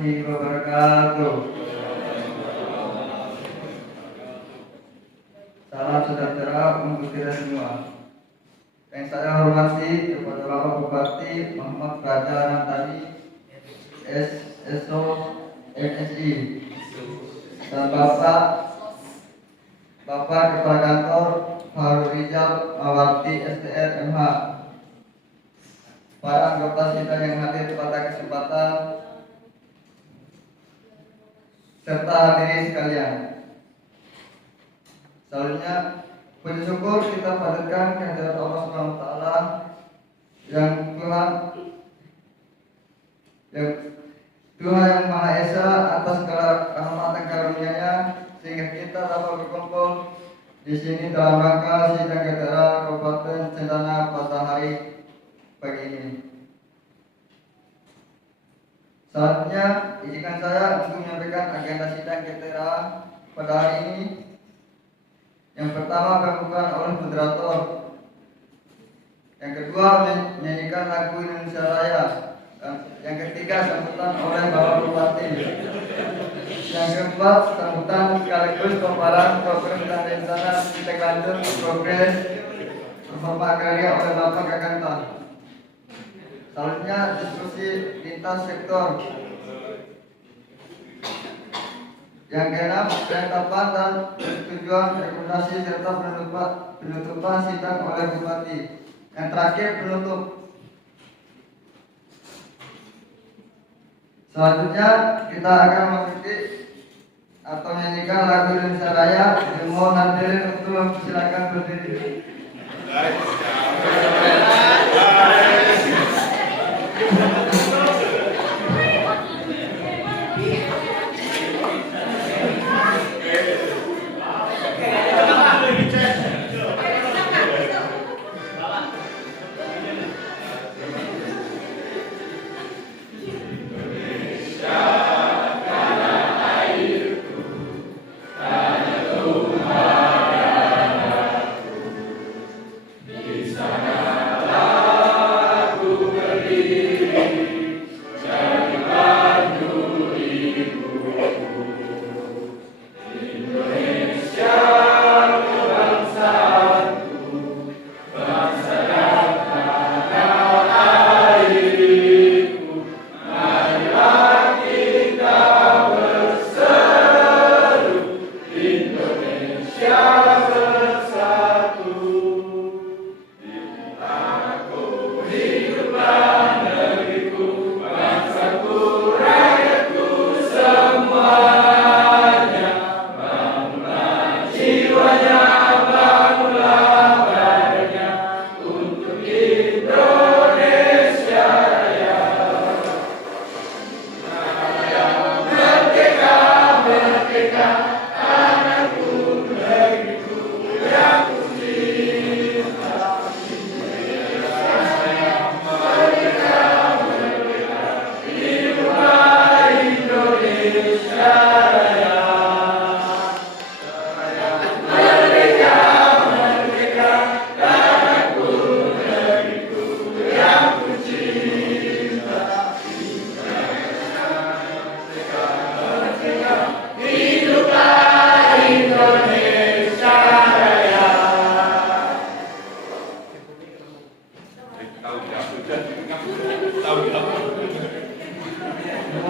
warahmatullahi wabarakatuh. Salam sejahtera untuk kita semua. Yang saya hormati kepada Bapak Bupati Muhammad Raja Nantani SSO MSI dan Bapak Kepala Kantor Harul Rizal Mawarti STR MH, para anggota sidang yang hadir pada kesempatan serta hadirin sekalian. Selanjutnya, puji syukur kita panjatkan kehadirat Allah SWT yang Tuhan yang Maha Esa atas segala rahmat dan karunia-Nya sehingga kita dapat berkumpul di sini dalam rangka sidang ketera Kabupaten Cendana pada hari pagi ini. Selanjutnya, izinkan saya untuk menyampaikan agenda sidang ketera pada hari ini. Yang pertama, pembukaan oleh moderator. Yang kedua, menyanyikan lagu Indonesia Raya. Dan yang ketiga, sambutan oleh Bapak Bupati. Yang keempat, sambutan sekaligus paparan program dan rencana tindak lanjut progres reforma agraria oleh Bapak Kakanta. Selanjutnya, diskusi lintas sektor. Yang keenam, penetapan dan persetujuan rekomendasi serta penutupan sidang oleh Bupati. Yang terakhir, penutup. Selanjutnya kita akan mengikuti atau menyanyikan lagu Indonesia Raya. Mohon hadirin untuk silakan berdiri.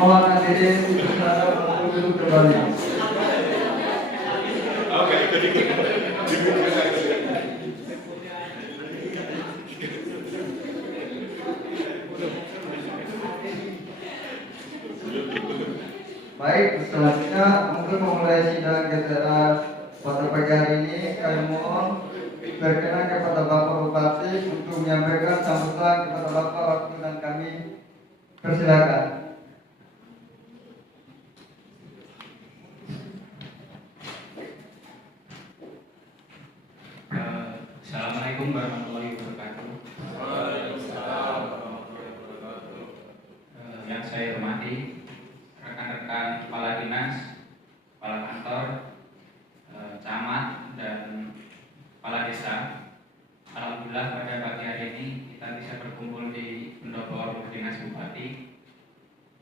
Mohon hadirin untuk duduk kembali. Baik, selanjutnya untuk memulai sidang ketera pada pagi hari ini, kami mohon berkenan kepada Bapak Bupati untuk menyampaikan sambutan kepada Bapak waktu dan kami persilakan. Assalamualaikum warahmatullahi wabarakatuh. Yang saya hormati rekan-rekan kepala dinas, kepala kantor, camat dan kepala desa. Alhamdulillah pada pagi hari ini kita bisa berkumpul di pendopo dinas bupati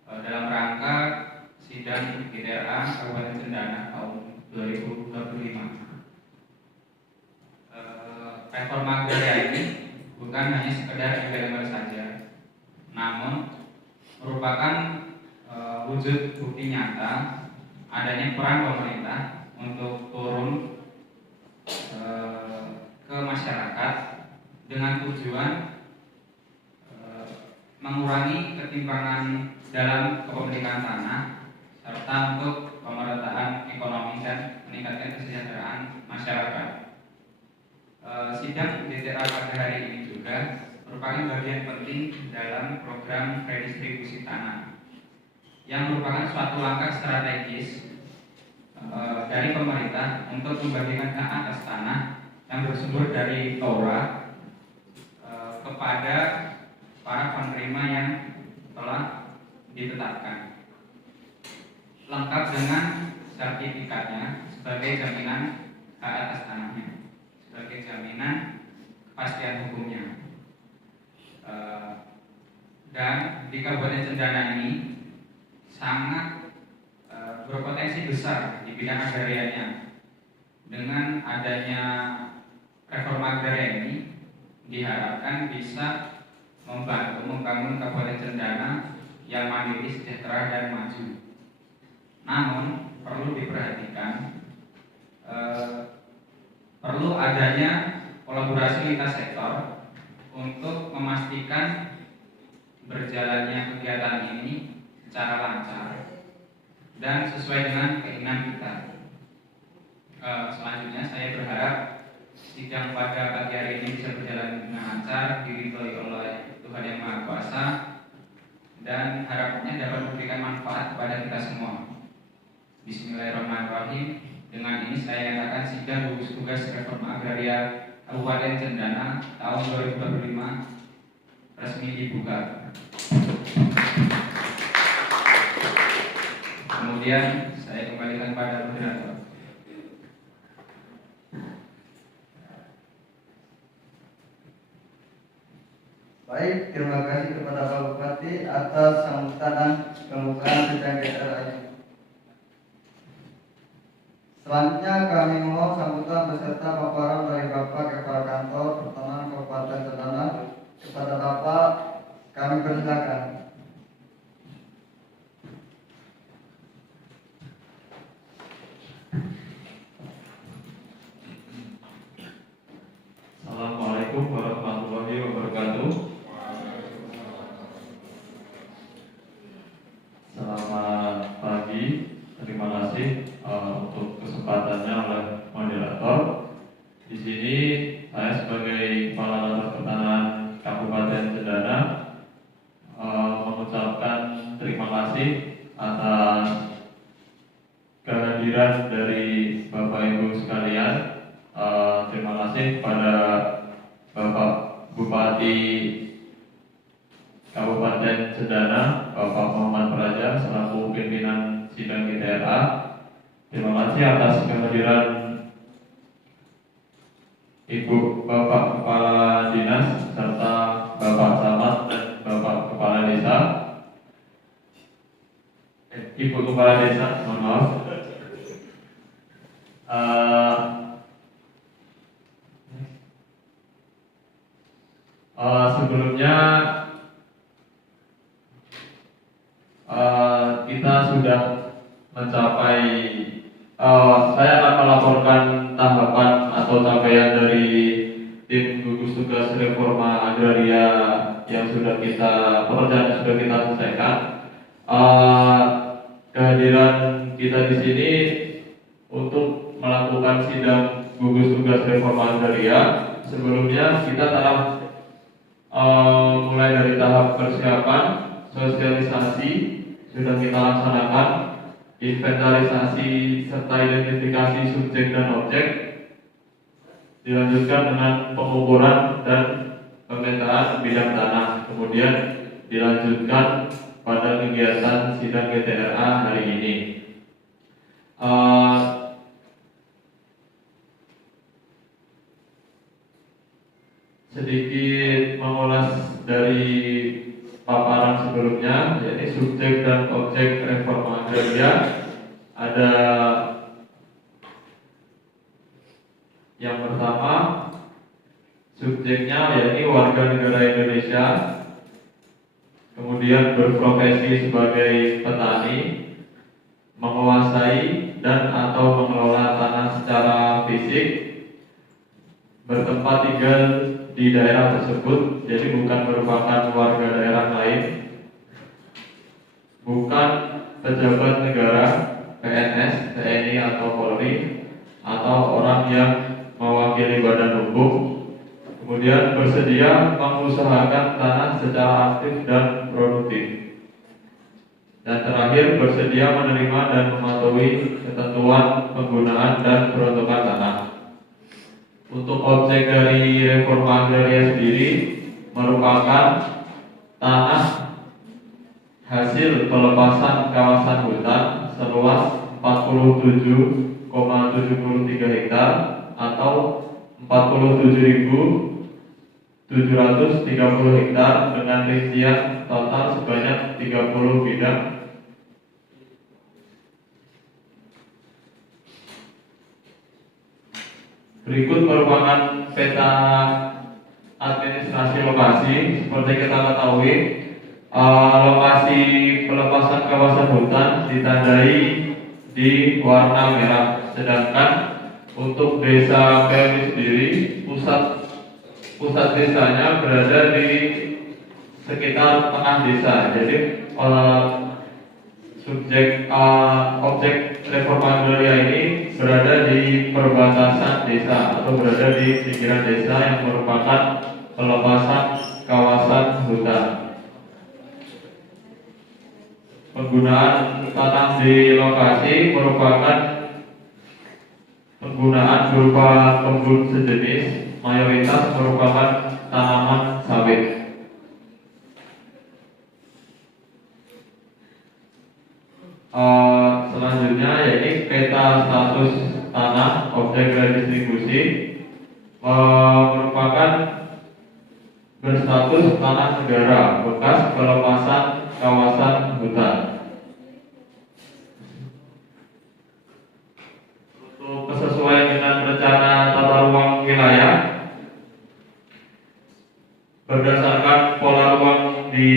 dalam rangka bukti nyata adanya peran pemerintah untuk turun ke masyarakat dengan tujuan mengurangi ketimpangan dalam kepemilikan tanah serta untuk pemerataan ekonomi dan meningkatkan kesejahteraan masyarakat. Sidang DTRA pada hari ini juga merupakan bagian penting dalam program redistribusi tanah yang merupakan suatu langkah strategis dari pemerintah untuk membagikan hak atas tanah yang bersumber dari Torah kepada para penerima yang telah ditetapkan, lengkap dengan sertifikatnya sebagai jaminan hak atas tanahnya, sebagai jaminan kepastian hukumnya. Dan di Kabupaten Cendana ini sangat berpotensi besar di bidang agrarianya. Dengan adanya reforma agraria ini diharapkan bisa membantu membangun Kabupaten Cendana yang mandiri, sejahtera dan maju. Namun perlu diperhatikan perlu adanya kolaborasi lintas sektor untuk memastikan berjalannya kegiatan ini secara lancar dan sesuai dengan keinginan kita. Selanjutnya saya berharap sidang pada pagi hari ini bisa berjalan dengan lancar, diridhoi oleh Tuhan Yang Maha Kuasa, dan harapannya dapat memberikan manfaat kepada kita semua. Bismillahirrahmanirrahim. Dengan ini saya nyatakan sidang gugus tugas reforma agraria Kabupaten Cendana tahun 2025 resmi dibuka. Kemudian saya kembalikan pada moderator. Baik, terima kasih kepada Pak Bupati atas sambutan dan pembukaan sidang DTRA ini. Selanjutnya kami mohon sambutan beserta paparan dari Bapak Kepala Kantor Pertanahan Kabupaten Cendana. Kepada Bapak kami persilakan. Assalamualaikum warahmatullahi wabarakatuh. Selamat pagi, terima kasih untuk kesempatannya oleh moderator. Di sini saya sebagai Kepala Kantor Pertanahan Kabupaten Cendana mengucapkan terima kasih atas kehadiran dari Bapak Ibu sekalian. Terima kasih kepada Bapak Bupati Kabupaten Cendana, Bapak Muhammad Praja selaku pimpinan sidang DTRA. Terima kasih atas kehadiran Ibu Bapak Kepala Dinas serta Bapak Camat dan Bapak Kepala Desa. Ibu Kepala Desa, mohon maaf. Sebelumnya kita sudah mencapai, saya akan melaporkan tahapan atau capaian dari tim gugus tugas reforma agraria yang sudah kita pekerjaan yang sudah kita selesaikan. Kehadiran kita di sini untuk melakukan sidang gugus tugas reforma agraria. Sebelumnya kita telah mulai dari tahap persiapan, sosialisasi sudah kita laksanakan, inventarisasi serta identifikasi subjek dan objek, dilanjutkan dengan pengukuran dan pemetaan bidang tanah, kemudian dilanjutkan pada kegiatan sidang DTRA hari ini. Sedikit mengulas dari paparan sebelumnya, yaitu subjek dan objek reforma agraria. Ada yang pertama, subjeknya yaitu warga negara Indonesia, kemudian berprofesi sebagai petani, menguasai dan atau mengelola tanah secara fisik, bertempat tinggal di daerah tersebut, jadi bukan merupakan warga daerah lain, bukan pejabat negara, PNS, TNI atau Polri, atau orang yang mewakili badan hukum, kemudian bersedia mengusahakan tanah secara aktif dan produktif. Dan terakhir, bersedia menerima dan mematuhi ketentuan penggunaan dan peruntukan tanah. Untuk objek dari reforma agraria sendiri merupakan tanah hasil pelepasan kawasan hutan seluas 47,73 hektar atau 47.730 hektar dengan rincian total sebanyak 30 bidang. Berikut merupakan peta administrasi lokasi. Seperti kita ketahui, lokasi pelepasan kawasan hutan ditandai di warna merah. Sedangkan untuk desa Pelni sendiri, pusat desanya berada di sekitar tengah desa. Jadi objek reforma agraria ini berada di perbatasan desa atau berada di pinggiran desa yang merupakan pelepasan kawasan hutan. Penggunaan tanah di lokasi merupakan penggunaan berupa kebun sejenis, mayoritas merupakan tanaman sawit. Selanjutnya yaitu peta status tanah objek redistribusi merupakan berstatus tanah negara bekas pelepasan kawasan hutan. Untuk kesesuaian dengan rencana tata ruang wilayah berdasarkan pola ruang di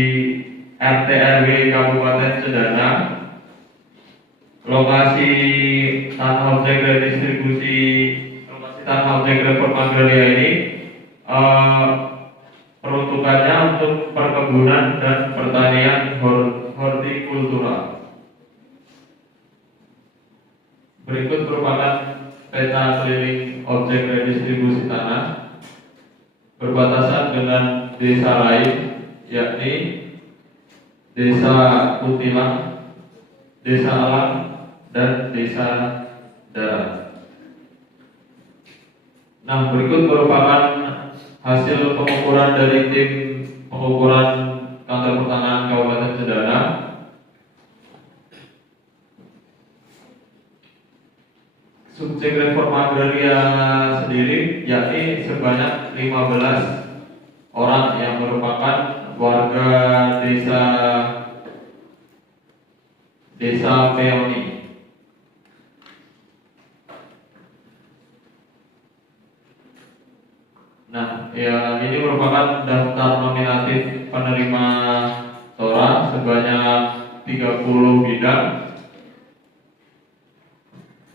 RT RW Kabupaten Cedana, lokasi tanah objek redistribusi, lokasi tanah objek reforma agraria ini peruntukannya untuk perkebunan dan pertanian hortikultura. Berikut merupakan peta keliling objek redistribusi tanah berbatasan dengan desa lain, yakni Desa Kutilang, Desa Alam, dan Desa Darat. Nah, berikut merupakan hasil pengukuran dari tim pengukuran Kantor Pertanahan Kabupaten Cedana. Subjek reforma agraria sendiri yakni sebanyak 15 orang yang merupakan warga desa Pelni. Nah, ini merupakan daftar nominatif penerima tora sebanyak 30 bidang.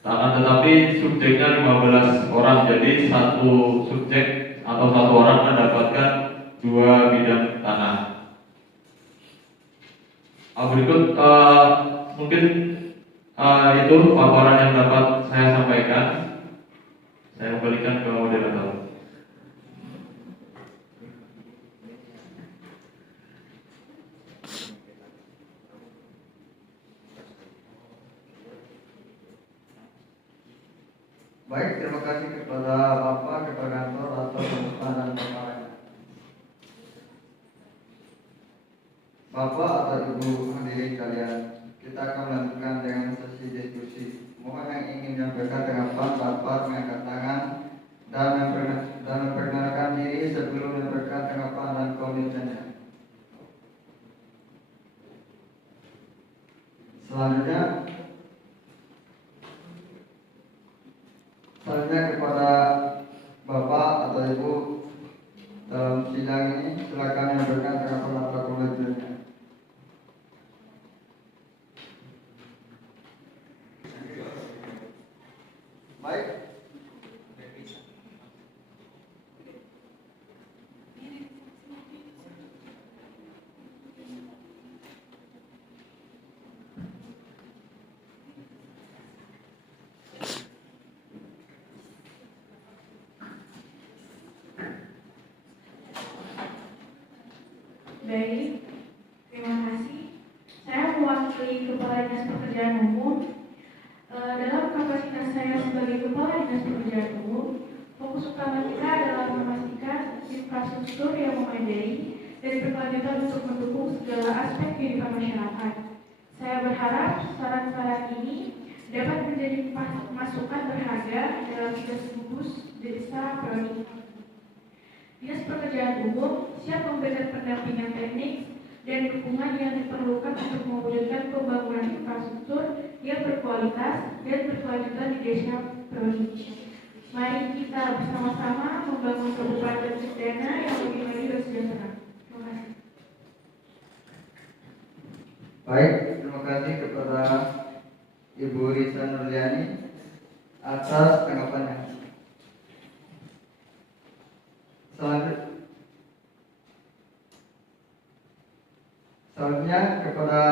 Tetapi subjeknya 15 orang, jadi satu subjek atau satu orang mendapatkan 2 bidang tanah. Berikut mungkin itu paparan yang dapat saya sampaikan. Saya kembalikan ke moderator. Baik, terima kasih kepada Bapak, kepada kantor atau pembukaan dan paparannya. Bapak atau Ibu hadirin kalian, kita akan melanjutkan dengan sesi diskusi. Mohon yang ingin menyampaikan tanggapan dapat mengangkat tangan dan memperkenalkan diri sebelum menyampaikan tanggapan dan komentarnya. Selanjutnya kepada Bapak atau Ibu dalam sidang ini, silakan menyampaikan tanggapan atau komentarnya. Baik, terima kasih. Saya mewakili Kepala Dinas Pekerjaan Umum. Dalam kapasitas saya sebagai Kepala Dinas Pekerjaan Umum, fokus utama kita adalah memastikan infrastruktur yang memadai dan berkelanjutan untuk mendukung segala aspek kehidupan masyarakat. Saya berharap saran-saran ini dapat menjadi masukan berharga dalam tugas gugus desa Prodi. Dinas Pekerjaan Umum siap memberikan pendampingan teknik dan dukungan yang diperlukan untuk mewujudkan pembangunan infrastruktur yang berkualitas dan berkelanjutan di desa Prodi. Mari kita bersama-sama membangun kabupaten Cendana yang lebih maju dan sejahtera. Terima kasih. Baik, terima kasih kepada Ibu Risa Nurliani atas tanggapannya. Selanjutnya kepada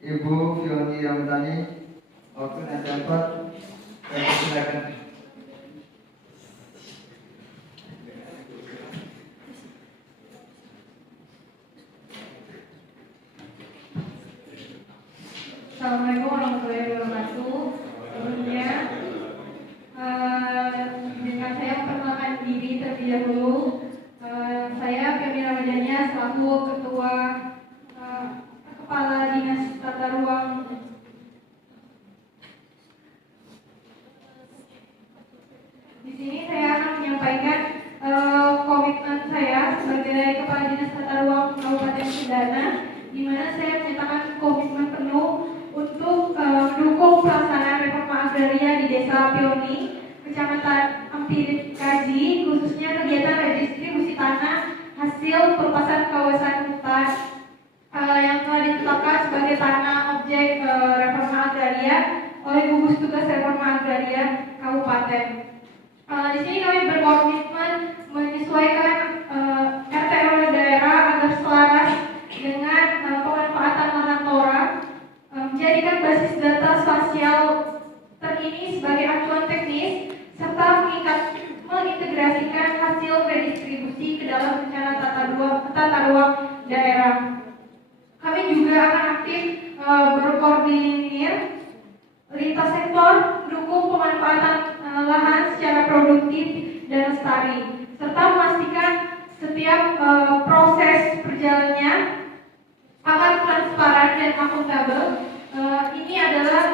Ibu Fioni Ramadhani, waktu dan tempat, dan silakan. Assalamualaikum warahmatullahi wabarakatuh. Sebelumnya, dengan saya perkenalkan diri terlebih dahulu. Saya Fioni Ramadhani selaku Ketua Kepala Dinas Tata Ruang di sini saya akan menyampaikan komitmen saya sebagai Kepala Dinas Tata Ruang Kabupaten Cendana, di mana saya menyatakan komitmen penuh untuk mendukung pelaksanaan reforma agraria di Desa Pioni, Kecamatan Ampit Kaji, khususnya kegiatan redistribusi tanah hasil pelepasan kawasan hutan yang telah ditetapkan sebagai tanah objek reforma agraria oleh gugus tugas reforma agraria Kabupaten. Di sini kami berkomitmen menyesuaikan RT RW daerah agar selaras dengan pemanfaatan lahan tora, menjadikan basis data spasial terkini sebagai acuan teknis, serta mengintegrasikan hasil redistribusi ke dalam rencana tata ruang daerah. Kami juga akan aktif berkoordinir lintas sektor, mendukung pemanfaatan lahan secara produktif dan lestari, serta memastikan setiap proses berjalannya akan transparan dan akuntabel. Ini adalah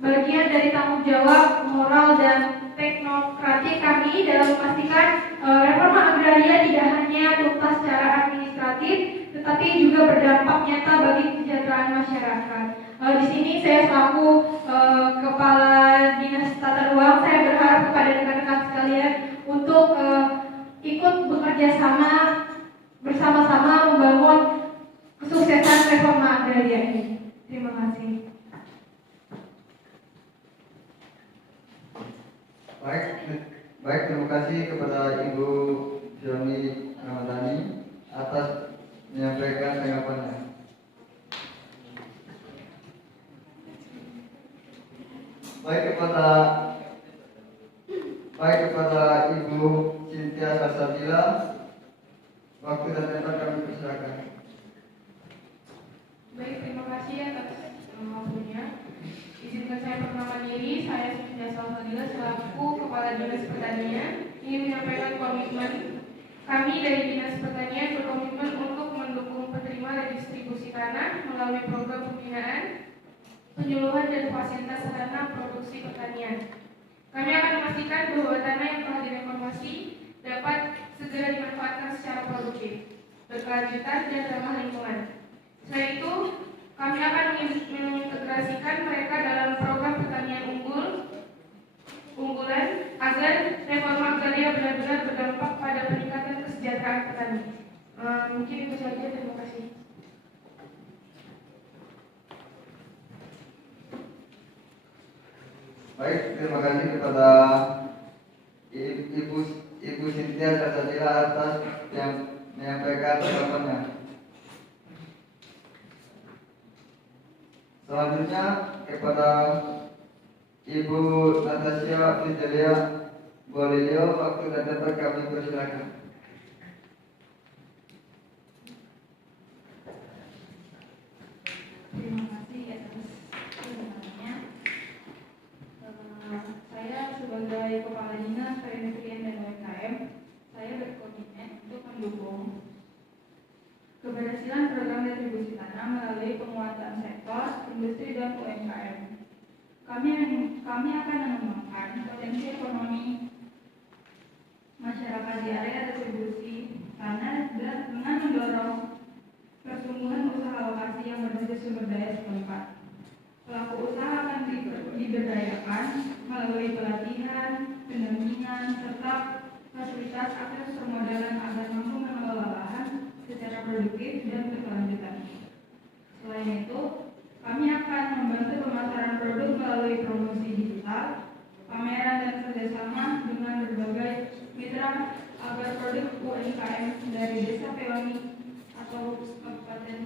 bagian dari tanggung jawab moral dan teknokratik kami dalam memastikan reforma agraria tidak hanya tuntas secara administratif, tetapi juga berdampak nyata bagi kesejahteraan masyarakat. Di sini saya selaku Kepala Dinas Tata Ruang, saya berharap kepada rekan-rekan sekalian untuk ikut bekerja sama bersama-sama membangun kesuksesan reforma agraria ini. Terima kasih. Baik, terima kasih kepada Ibu Fioni Ramadhani atas menyampaikan tanggapannya. Baik kepada Ibu Cynthia Salsabila, waktu dan tempat kami persilakan. Baik, terima kasih atas waktunya. Izinkan saya perkenalan diri, saya Cynthia Salsabila selaku Kepala Dinas Pertanian ingin menyampaikan komitmen kami dari Dinas Pertanian berkomitmen untuk mendukung penerima redistribusi tanah melalui program pembinaan, penyuluhan dan fasilitas sarana produksi pertanian. Kami akan memastikan bahwa tanah yang telah direklamasi dapat segera dimanfaatkan secara produktif, berkelanjutan dan ramah lingkungan. Selain itu, kami akan mengintegrasikan mereka dalam program pertanian unggulan agar reforma agraria benar-benar berdampak pada peningkatan kesejahteraan petani. Mungkin itu saja, terima kasih. Baik, terima kasih kepada Ibu Cynthia Salsabila atas yang menyampaikan tanggapannya. Selanjutnya kepada Ibu Natasha Fidelia Bolilio, waktu dan tempat kami persilakan. Perindustrian dan UMKM, saya berkomitmen untuk mendukung keberhasilan program retribusi tanah melalui penguatan sektor industri dan UMKM. Kami akan mengembangkan potensi ekonomi masyarakat di area retribusi tanah dan dengan mendorong pertumbuhan usaha lokasi yang berbasis sumber daya setempat. Pelaku usaha akan diberdayakan melalui pelatihan, pendampingan, serta fasilitas akses permodalan agar mampu mengelola lahan secara produktif dan berkelanjutan. Selain itu, kami akan membantu pemasaran produk melalui promosi digital, pameran dan kerjasama dengan berbagai mitra agar produk UMKM dari Desa Pewangi atau Kabupaten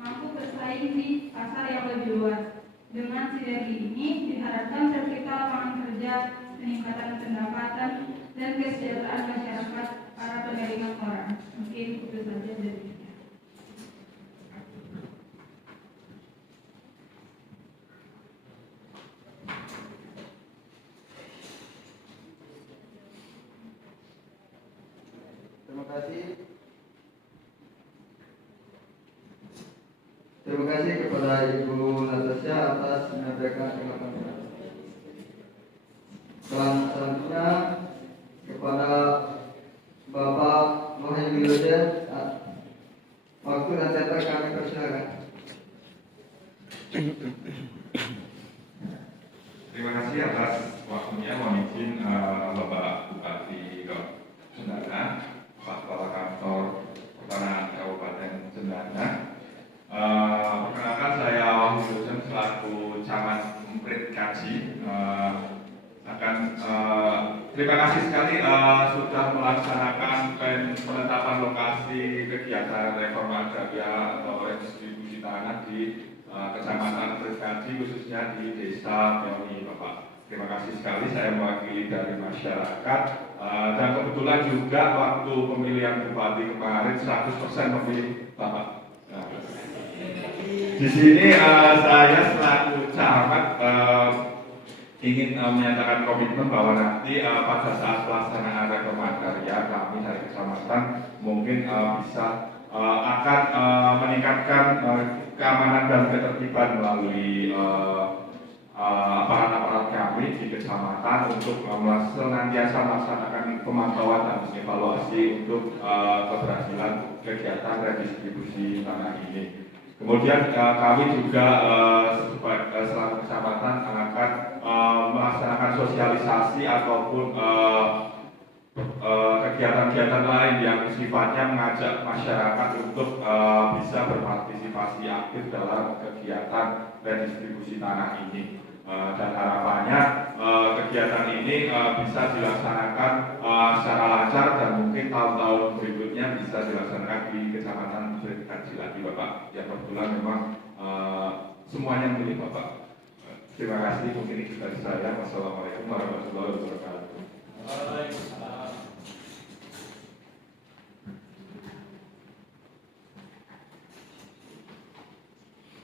mampu bersaing di pasar yang lebih luas. Dengan sinergi ini diharapkan tercipta lapangan kerja, peningkatan pendapatan, dan kesejahteraan masyarakat para penerima koran. Mungkin itu saja dari saya. Terima kasih. Terima kasih kepada Ibu Natasha atas menyampaikan pendapat. Selanjutnya kepada Bapak Wahyu Wilujeng, waktu dan tempat kami persilakan. Terima kasih atas waktunya. Mohon izin Bapak Bupati Cendana, Pak Kepala Kantor Pertanahan Kabupaten Cendana. Perkenalkan saya Wahyu Wilujeng selaku Camat Mprit Kaji. Terima kasih sekali sudah melaksanakan penetapan lokasi kegiatan reforma agraria atau redistribusi tanah di Kecamatan Mprit Kaji, khususnya di Desa Pewangi, Bapak. Terima kasih sekali, saya mewakili dari masyarakat dan kebetulan juga waktu pemilihan bupati kemarin 100% memilih Bapak. Di sini saya selaku camat ingin menyatakan komitmen bahwa nanti pada saat pelaksanaan reforma agraria kami dari kecamatan mungkin bisa akan meningkatkan keamanan dan ketertiban melalui aparat-aparat kami di kecamatan untuk senantiasa melaksanakan pemantauan dan evaluasi untuk keberhasilan kegiatan redistribusi tanah ini. Kemudian kami juga selaku kecamatan akan melaksanakan sosialisasi ataupun kegiatan-kegiatan lain yang sifatnya mengajak masyarakat untuk bisa berpartisipasi aktif dalam kegiatan redistribusi tanah ini. Dan harapannya kegiatan ini bisa dilaksanakan secara lancar dan mungkin tahun-tahun berikutnya bisa dilaksanakan di Kecamatan Mprit Kaji lagi, Bapak. Ya kebetulan memang semuanya milik Bapak. Terima kasih, mungkin itu dari saya. Wassalamualaikum warahmatullahi wabarakatuh.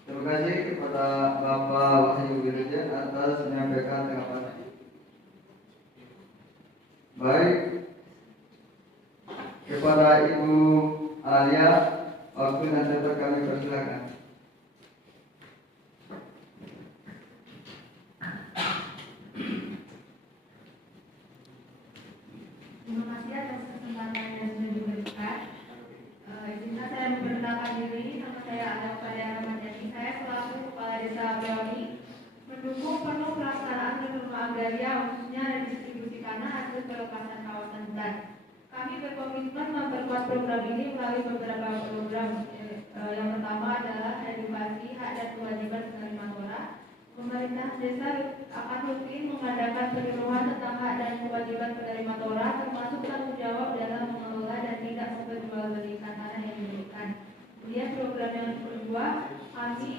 Terima kasih kepada Bapak Wahyu Wilujeng atas menyampaikan tanggapannya. Baik, kepada Ibu Alia, waktu dan tempat kami persilakan. Terima kasih atas kesempatan yang sudah diberikan. Izinkan saya memperkenalkan diri. Nama saya Alia Fadia Ramadhani. Saya selaku Kepala Desa Pewangi mendukung penuh pelaksanaan reforma agraria khususnya redistribusi tanah hasil pelepasan kawasan hutan. Kami berkomitmen memperkuat program ini melalui beberapa program. Yang pertama adalah edukasi hak dan kewajiban penerima TORA. Pemerintah desa akan rutin mengadakan penyuluhan tentang hak dan kewajiban penerima TORA, termasuk tanggung jawab dalam mengelola dan tidak memperjualbelikan tanah yang diberikan. Kemudian program yang kedua, kami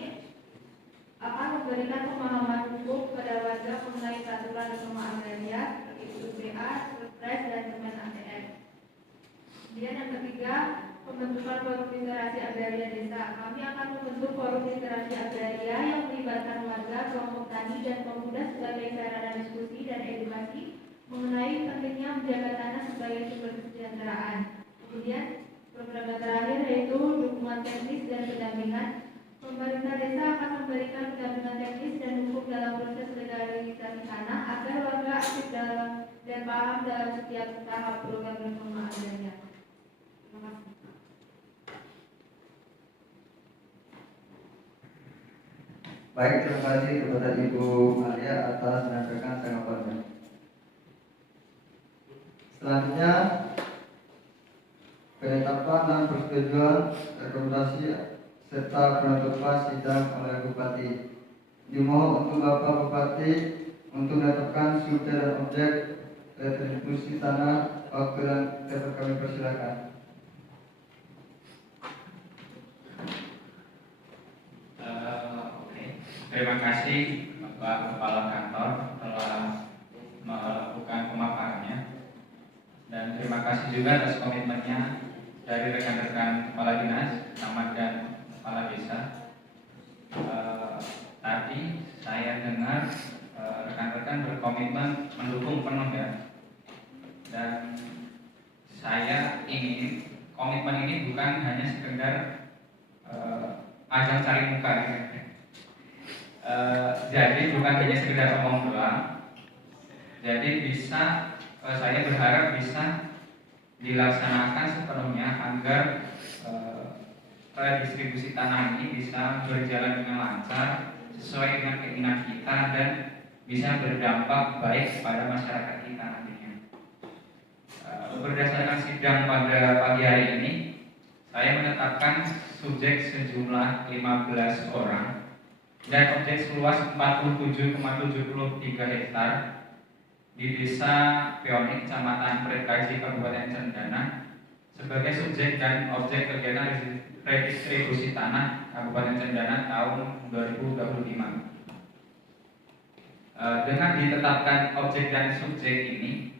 akan memberikan pemahaman hukum kepada warga mengenai peraturan reforma agraria seperti UPA, Perpres, dan Permen ATM. Kemudian yang ketiga, pembentukan forum literasi agraria desa. Kami akan membentuk forum literasi agraria yang melibatkan warga, kelompok tani, Petani dan Pemuda sebagai sarana diskusi dan edukasi mengenai pentingnya menjaga tanah sebagai sumber kesejahteraan. Kemudian program terakhir yaitu dukungan teknis dan pendampingan. Pemerintah desa akan memberikan pendampingan teknis dan hukum dalam proses legalisasi tanah agar warga aktif dalam dan paham dalam setiap tahap program reforma agraria. Terima kasih. Baik, terima kasih kepada Ibu Maria atas menyampaikan tanggapannya. Selanjutnya, penetapan dan persetujuan rekomendasi serta penutupan sidang oleh Bupati. Dimohon untuk Bapak Bupati untuk menetapkan subjek dan objek retribusi tanah. Waktu dan dapat kami persilakan. Terima kasih Bapak Kepala Kantor telah melakukan pemaparannya, dan terima kasih juga atas komitmennya dari rekan-rekan Kepala Dinas, Camat dan Kepala Desa. Tadi saya dengar rekan-rekan berkomitmen mendukung penuh ya, dan saya ingin komitmen ini bukan hanya sekedar ajang cari muka gitu. Jadi bukan hanya sekedar omong doang. Jadi bisa saya berharap bisa dilaksanakan sepenuhnya agar redistribusi tanah ini bisa berjalan dengan lancar sesuai dengan keinginan kita dan bisa berdampak baik kepada masyarakat kita nantinya. Berdasarkan sidang pada pagi hari ini, saya menetapkan subjek sejumlah 15 orang dan objek seluas 47,73 hektar di Desa Pionik, Kecamatan Pretkaji, Kabupaten Cendana sebagai subjek dan objek kegiatan redistribusi tanah Kabupaten Cendana tahun 2025. Dengan ditetapkan objek dan subjek ini,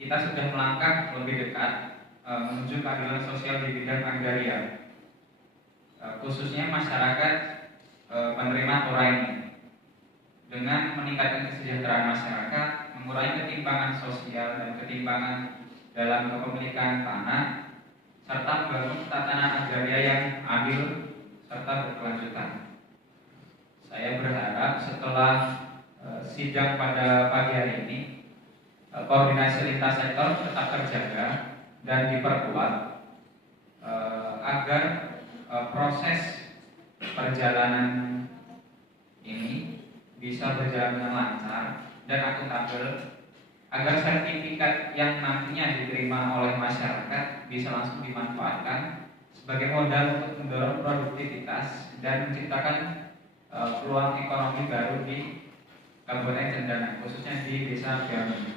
kita sudah melangkah lebih dekat menuju keadilan sosial di bidang agraria, khususnya masyarakat penerima TORA ini. Dengan meningkatkan kesejahteraan masyarakat, mengurangi ketimpangan sosial dan ketimpangan dalam kepemilikan tanah, serta membangun tatanan agraria yang adil serta berkelanjutan. Saya berharap setelah sidang pada pagi hari ini, koordinasi lintas sektor tetap terjaga dan diperkuat agar proses perjalanan ini bisa berjalan dengan lancar dan akuntabel, agar sertifikat yang nantinya diterima oleh masyarakat bisa langsung dimanfaatkan sebagai modal untuk mendorong produktivitas dan menciptakan peluang ekonomi baru di Kabupaten Cendana, khususnya di Desa Pionik.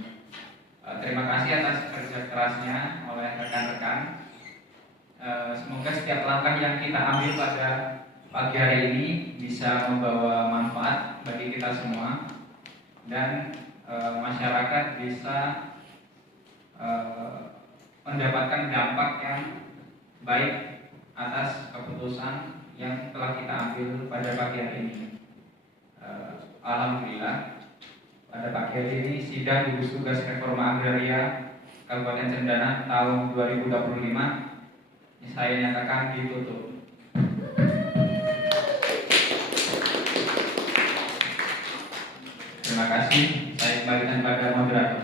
Terima kasih atas kerja kerasnya oleh rekan-rekan. Semoga setiap langkah yang kita ambil pada pagi hari ini bisa membawa manfaat bagi kita semua dan masyarakat bisa mendapatkan dampak yang baik atas keputusan yang telah kita ambil pada pagi hari ini. Alhamdulillah, pada pagi hari ini sidang gugus tugas reforma agraria Kabupaten Cendana tahun 2025 saya nyatakan ditutup. Terima kasih. Saya kembalikan pada moderator.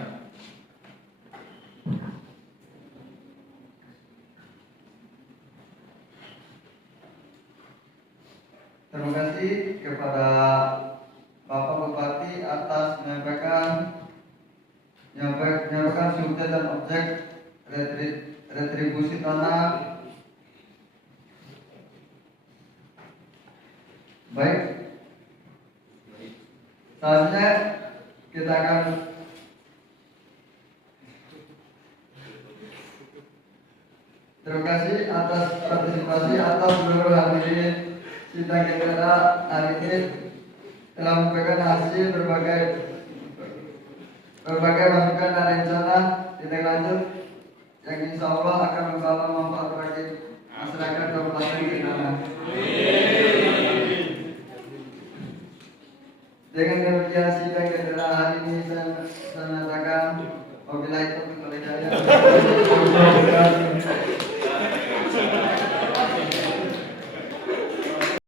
Terima kasih kepada Bapak Bupati atas menyampaikan subjek dan objek retribusi tanah. Baik, selanjutnya kita akan terima kasih atas partisipasi atas seluruh hadirin sidang kita hari ini telah memberikan hasil berbagai masukan dan rencana tindak lanjut yang insya Allah akan membawa manfaat bagi masyarakat Kabupaten Cendana. Dengan demikian sidang ketera hari ini saya menyatakan wabillahi taufiq wal hidayah.